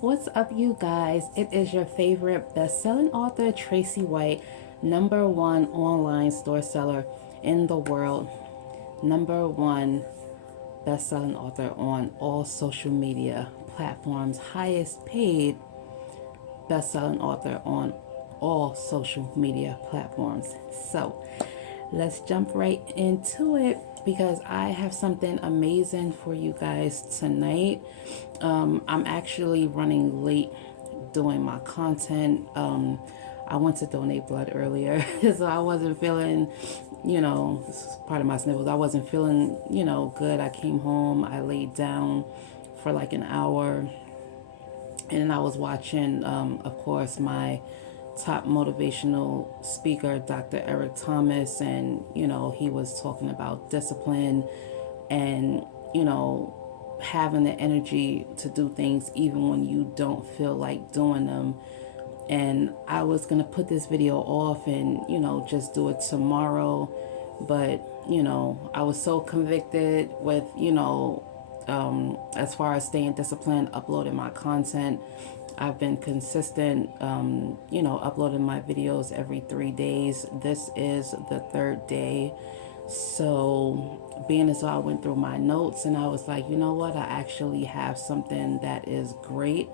What's up, you guys? It is your favorite best-selling author, Tracy White, number one online store seller in the world, number one best-selling author on all social media platforms, highest paid best-selling author on all social media platforms. So let's jump right into it because I have something amazing for you guys tonight. I'm actually running late doing my content. I went to donate blood earlier, so I wasn't feeling, this is part of my sniffles. I wasn't feeling, good. I came home, I laid down for like an hour, and I was watching, of course, my top motivational speaker, Dr. Eric Thomas, and he was talking about discipline and having the energy to do things even when you don't feel like doing them. And I was gonna put this video off and just do it tomorrow, but I was so convicted with as far as staying disciplined, uploading my content. I've been consistent, uploading my videos every 3 days. This is the third day. So, being as though I went through my notes and I was like, you know what, I actually have something that is great.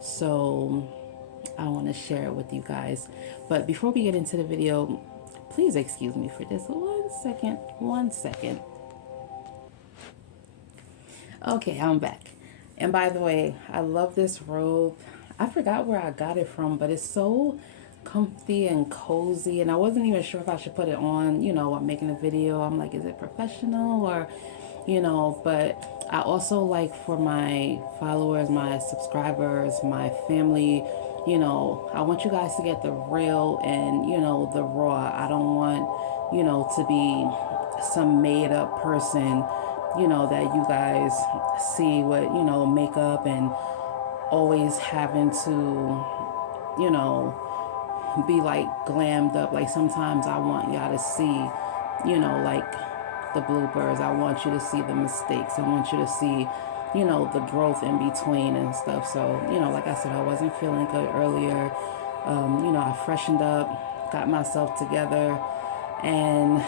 So, I want to share it with you guys. But before we get into the video, please excuse me for just 1 second. 1 second. Okay, I'm back. And by the way, I love this robe. I forgot where I got it from, but it's so comfy and cozy. And I wasn't even sure if I should put it on, while making a video. I'm like, is it professional or, but I also like for my followers, my subscribers, my family, I want you guys to get the real and, the raw. I don't want, to be some made up person, that you guys see with, makeup and always having to, be like glammed up. Like sometimes I want y'all to see, like the bloopers. I want you to see the mistakes. I want you to see, the growth in between and stuff. So, like I said, I wasn't feeling good earlier. I freshened up, got myself together, and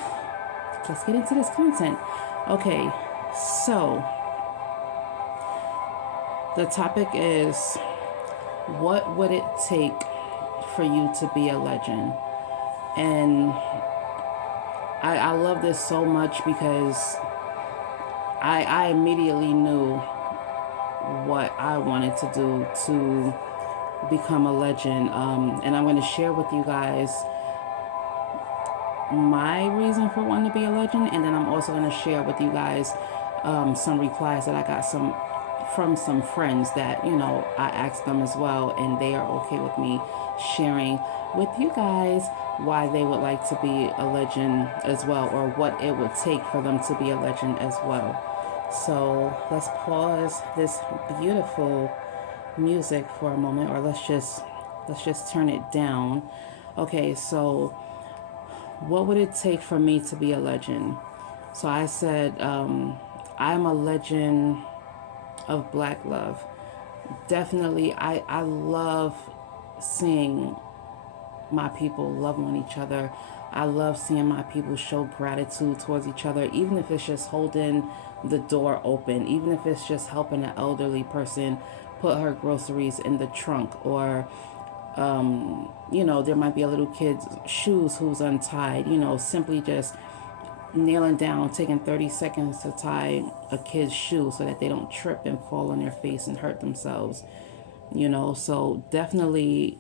let's get into this content. Okay, so the topic is, what would it take for you to be a legend? And I love this so much because I immediately knew what I wanted to do to become a legend. And I'm going to share with you guys my reason for wanting to be a legend, and then I'm also going to share with you guys some replies that I got from some friends that I asked them as well, and they are okay with me sharing with you guys why they would like to be a legend as well, or what it would take for them to be a legend as well. So let's pause this beautiful music for a moment, or let's just turn it down. Okay, so what would it take for me to be a legend? So I said, I'm a legend of Black love. Definitely, I love seeing my people love on each other. I love seeing my people show gratitude towards each other, even if it's just holding the door open, even if it's just helping an elderly person put her groceries in the trunk, or there might be a little kid's shoes who's untied, simply just kneeling down, taking 30 seconds to tie a kid's shoe so that they don't trip and fall on their face and hurt themselves. So definitely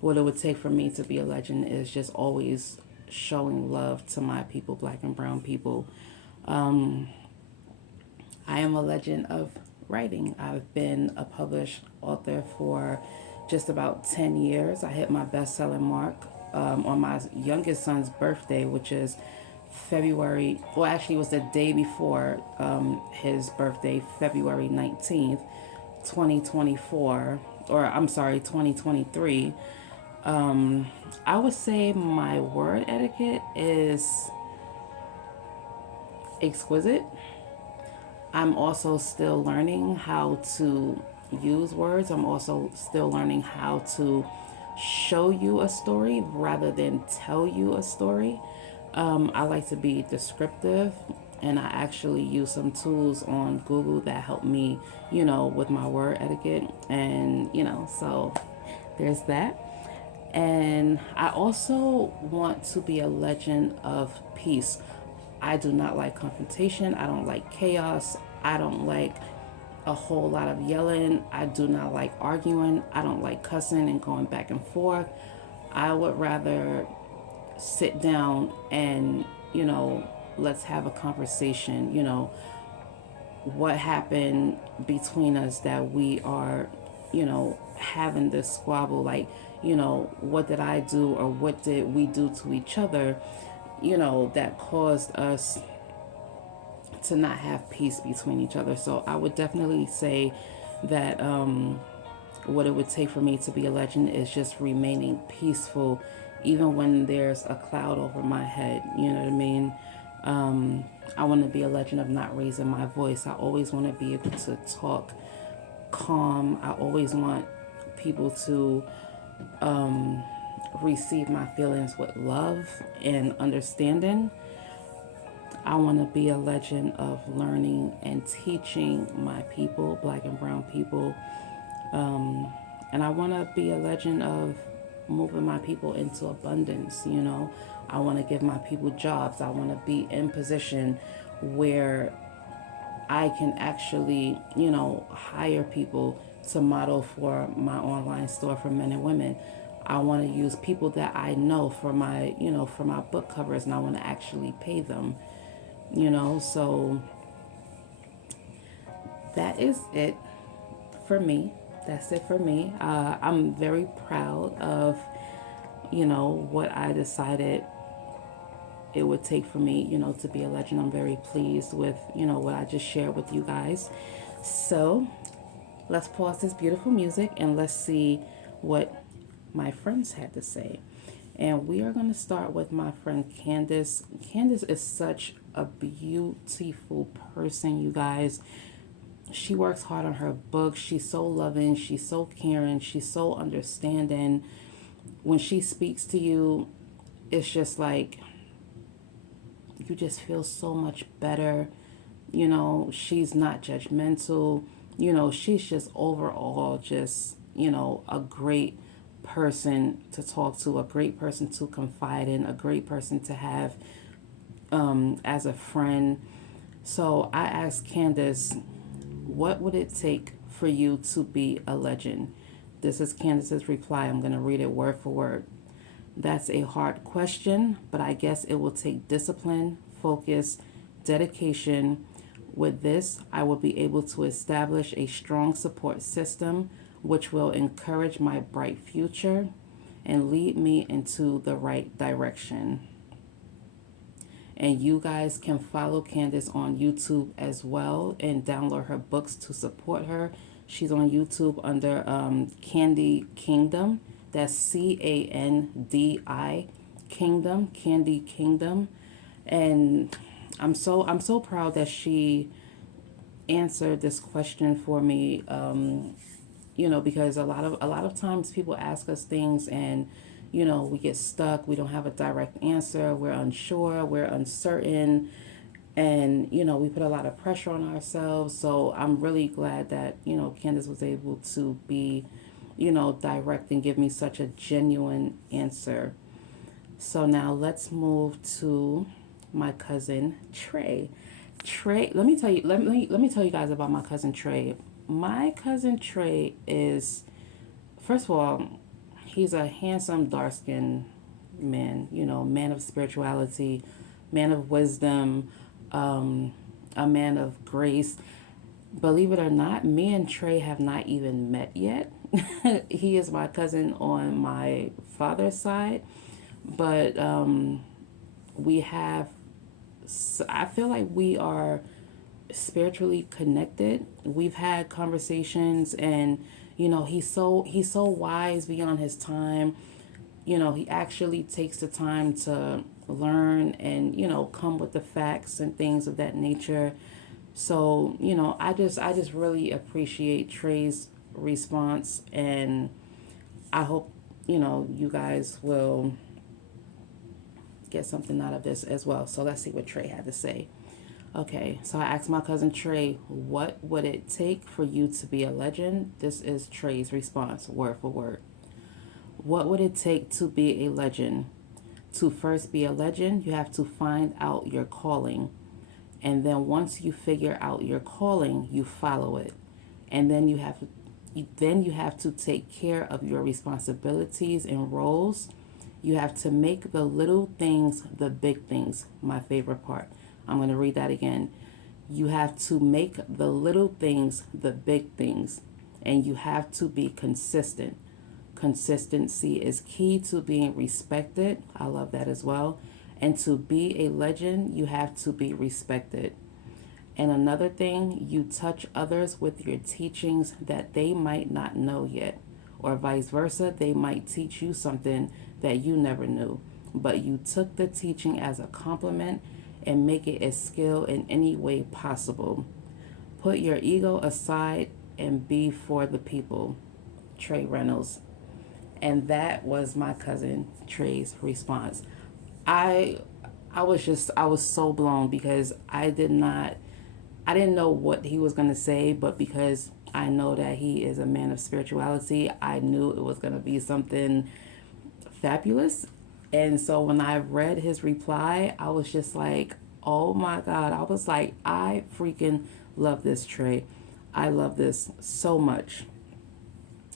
what it would take for me to be a legend is just always showing love to my people, Black and brown people. I am a legend of writing. I've been a published author for just about 10 years. I hit my best-selling mark on my youngest son's birthday, which is February, well, actually, it was the day before his birthday, February 19th, 2024, or I'm sorry, 2023. I would say my word etiquette is exquisite. I'm also still learning how to use words. I'm also still learning how to show you a story rather than tell you a story. I like to be descriptive, and I actually use some tools on Google that help me, with my word etiquette. And, so there's that. And I also want to be a legend of peace. I do not like confrontation. I don't like chaos. I don't like a whole lot of yelling. I do not like arguing. I don't like cussing and going back and forth. I would rather sit down and, let's have a conversation. What happened between us that we are, having this squabble? Like, what did I do or what did we do to each other, that caused us to not have peace between each other? So I would definitely say that what it would take for me to be a legend is just remaining peaceful, even when there's a cloud over my head. You know what I mean? I want to be a legend of not raising my voice. I always want to be able to talk calm. I always want people to receive my feelings with love and understanding. I want to be a legend of learning and teaching my people, black and brown people. And I want to be a legend of moving my people into abundance. I want to give my people jobs. I want to be in position where I can actually, hire people to model for my online store for men and women. I want to use people that I know for my, for my book covers, and I want to actually pay them, so that is it for me. That's it for me. I'm very proud of, what I decided it would take for me, to be a legend. I'm very pleased with, what I just shared with you guys. So let's pause this beautiful music and let's see what my friends had to say. And we are going to start with my friend Candace. Candace is such a beautiful person, you guys. She works hard on her book. She's so loving. She's so caring. She's so understanding. When she speaks to you, it's just like you just feel so much better. She's not judgmental. She's just overall just, a great person to talk to, a great person to confide in, a great person to have as a friend. So I asked Candace, what would it take for you to be a legend? This is Candace's reply. I'm going to read it word for word. That's a hard question, but I guess it will take discipline, focus, dedication. With this, I will be able to establish a strong support system which will encourage my bright future and lead me into the right direction. And you guys can follow Candace on YouTube as well and download her books to support her. She's on YouTube under Candy Kingdom. That's Candi Kingdom, Candy Kingdom. And I'm so proud that she answered this question for me. Because a lot of times people ask us things and we get stuck. We don't have a direct answer. We're unsure. We're uncertain. And, we put a lot of pressure on ourselves. So I'm really glad that, Candace was able to be, direct and give me such a genuine answer. So now let's move to my cousin Trey. Trey, let me tell you guys about my cousin Trey. My cousin Trey is, first of all, he's a handsome, dark-skinned man, man of spirituality, man of wisdom, a man of grace. Believe it or not, me and Trey have not even met yet. He is my cousin on my father's side, but we have, I feel like we are spiritually connected. We've had conversations, and he's so wise beyond his time. He actually takes the time to learn and come with the facts and things of that nature. So I just really appreciate Trey's response, and I hope, you guys will get something out of this as well. So let's see what Trey had to say. Okay, so I asked my cousin Trey, what would it take for you to be a legend? This is Trey's response, word for word. What would it take to be a legend? To first be a legend, you have to find out your calling. And then once you figure out your calling, you follow it. And then you have to take care of your responsibilities and roles. You have to make the little things the big things. My favorite part. I'm going to read that again. You have to make the little things the big things, and you have to be consistent. Consistency is key to being respected. I love that as well. And to be a legend, you have to be respected. And another thing, you touch others with your teachings that they might not know yet, or vice versa. They might teach you something that you never knew, but you took the teaching as a compliment and make it a skill in any way possible. Put your ego aside and be for the people. Trey Reynolds. And that was my cousin Trey's response. I I was so blown because I didn't know what he was going to say, but because I know that he is a man of spirituality, I knew it was going to be something fabulous. And so when I read his reply, I was just like, oh my God. I was like, I freaking love this, Trey. I love this so much.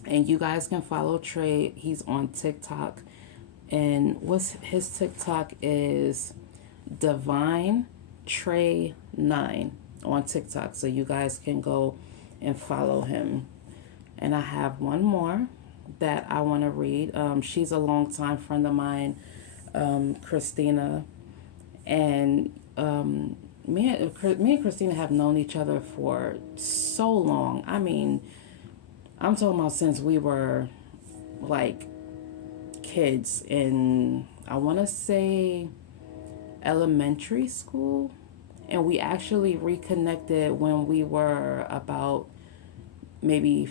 And you guys can follow Trey. He's on TikTok. And what's his TikTok is Divine Trey 9 on TikTok. So you guys can go and follow him. And I have one more that I want to read. She's a longtime friend of mine, Christina. And me and Christina have known each other for so long. I mean, I'm talking about since we were like kids in, I want to say, elementary school. And we actually reconnected when we were about maybe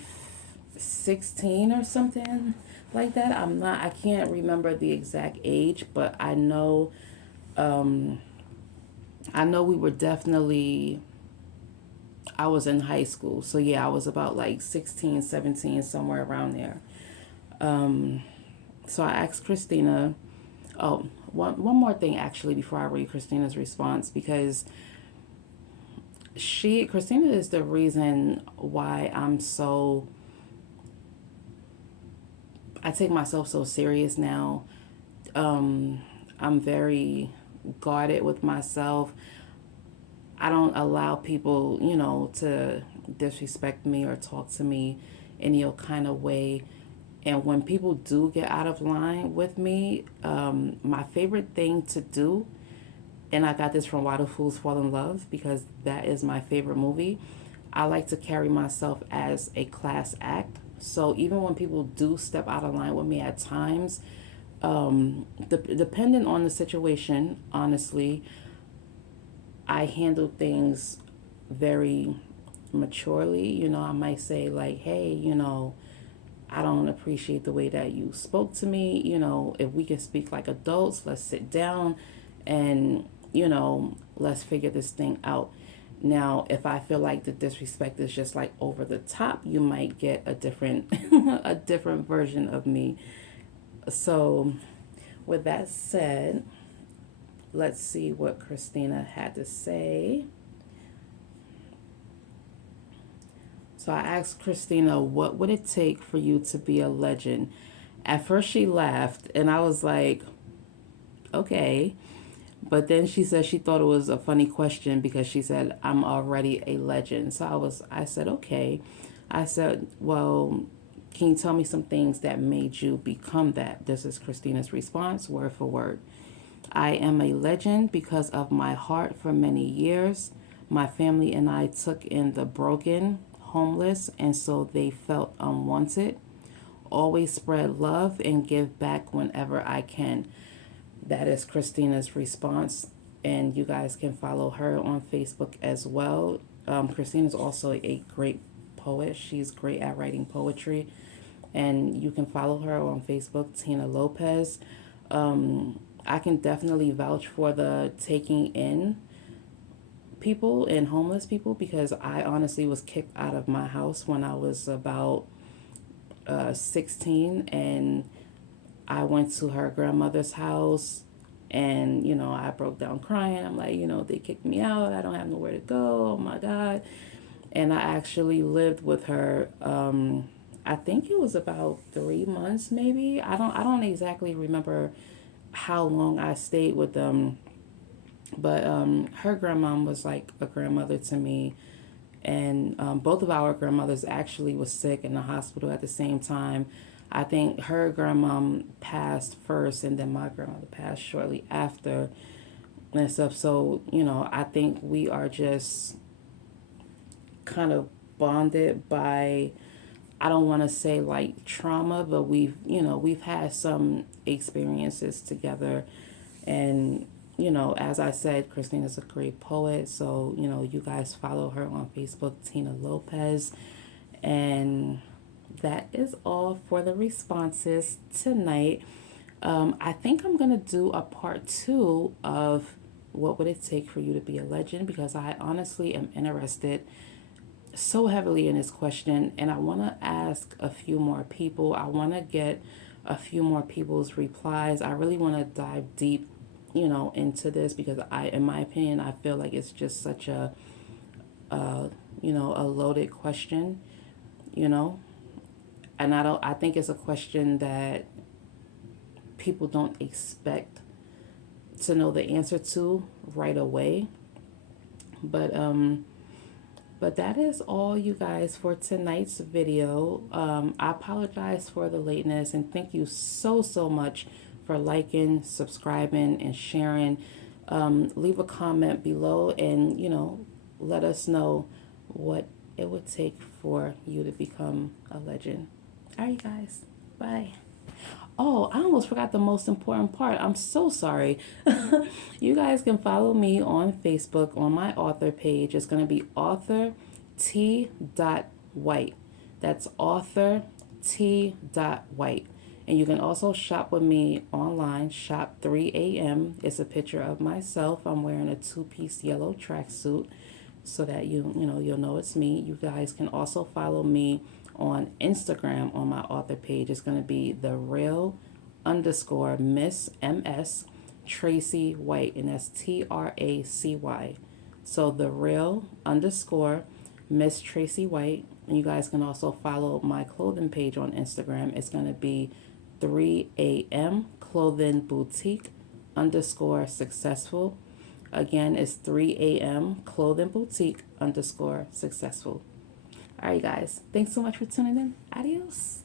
16 or something like that. I can't remember the exact age, but I know we were definitely, I was in high school. So yeah, I was about like 16, 17, somewhere around there. So I asked Christina, oh, one more thing actually before I read Christina's response, because Christina is the reason why I take myself so serious now. I'm very guarded with myself. I don't allow people, to disrespect me or talk to me any kind of way. And when people do get out of line with me, my favorite thing to do, and I got this from Why Do Fools Fall in Love, because that is my favorite movie. I like to carry myself as a class act. So even when people do step out of line with me at times, depending on the situation, honestly, I handle things very maturely. I might say like, hey, I don't appreciate the way that you spoke to me. If we can speak like adults, let's sit down and, let's figure this thing out. Now, if I feel like the disrespect is just like over the top, you might get a different a different version of me. So, with that said, let's see what Christina had to say. So I asked Christina, what would it take for you to be a legend? At first she laughed and I was like, okay. But then she said she thought it was a funny question because she said, I'm already a legend. So I said, okay. I said, well, can you tell me some things that made you become that? This is Christina's response, word for word. I am a legend because of my heart for many years. My family and I took in the broken, homeless, and so they felt unwanted. Always spread love and give back whenever I can. That is Christina's response, and you guys can follow her on Facebook as well. Christina is also a great poet. She's great at writing poetry. And you can follow her on Facebook, Tina Lopez. I can definitely vouch for the taking in people and homeless people, because I honestly was kicked out of my house when I was about 16, and I went to her grandmother's house, and I broke down crying. I'm like, they kicked me out. I don't have nowhere to go. Oh my God. And I actually lived with her. I think it was about 3 months, maybe. I don't exactly remember how long I stayed with them, but her grandmom was like a grandmother to me, and both of our grandmothers actually was sick in the hospital at the same time. I think her grandmom passed first, and then my grandmother passed shortly after and stuff. So I think we are just kind of bonded by, I don't want to say like trauma, but we've had some experiences together. And as I said, Christine is a great poet, so you guys follow her on Facebook, Tina Lopez. And that is all for the responses tonight. I think I'm gonna do a part 2 of what would it take for you to be a legend, because I honestly am interested so heavily in this question, and I want to ask a few more people. I want to get a few more people's replies. I really want to dive deep, into this, because in my opinion, I feel like it's just such a loaded question, you know, and I think it's a question that people don't expect to know the answer to right away. But that is all, you guys, for tonight's video. I apologize for the lateness, and thank you so much for liking, subscribing, and sharing. Leave a comment below, and let us know what it would take for you to become a legend. All right, guys. Bye. Oh, I almost forgot the most important part. I'm so sorry. You guys can follow me on Facebook on my author page. It's going to be author T. White. That's author T. White. And you can also shop with me online. Shop 3 a.m. It's a picture of myself. I'm wearing a 2-piece yellow tracksuit, so that you'll know it's me. You guys can also follow me on Instagram on my author page. It's going to be the real _ Miss MS Tracy White, and that's TRACY. So the real _ Miss Tracy White. And you guys can also follow my clothing page on Instagram. It's going to be 3 a.m. Clothing Boutique _ successful. Again, it's 3 a.m. Clothing Boutique _ successful. All right, guys. Thanks so much for tuning in. Adios.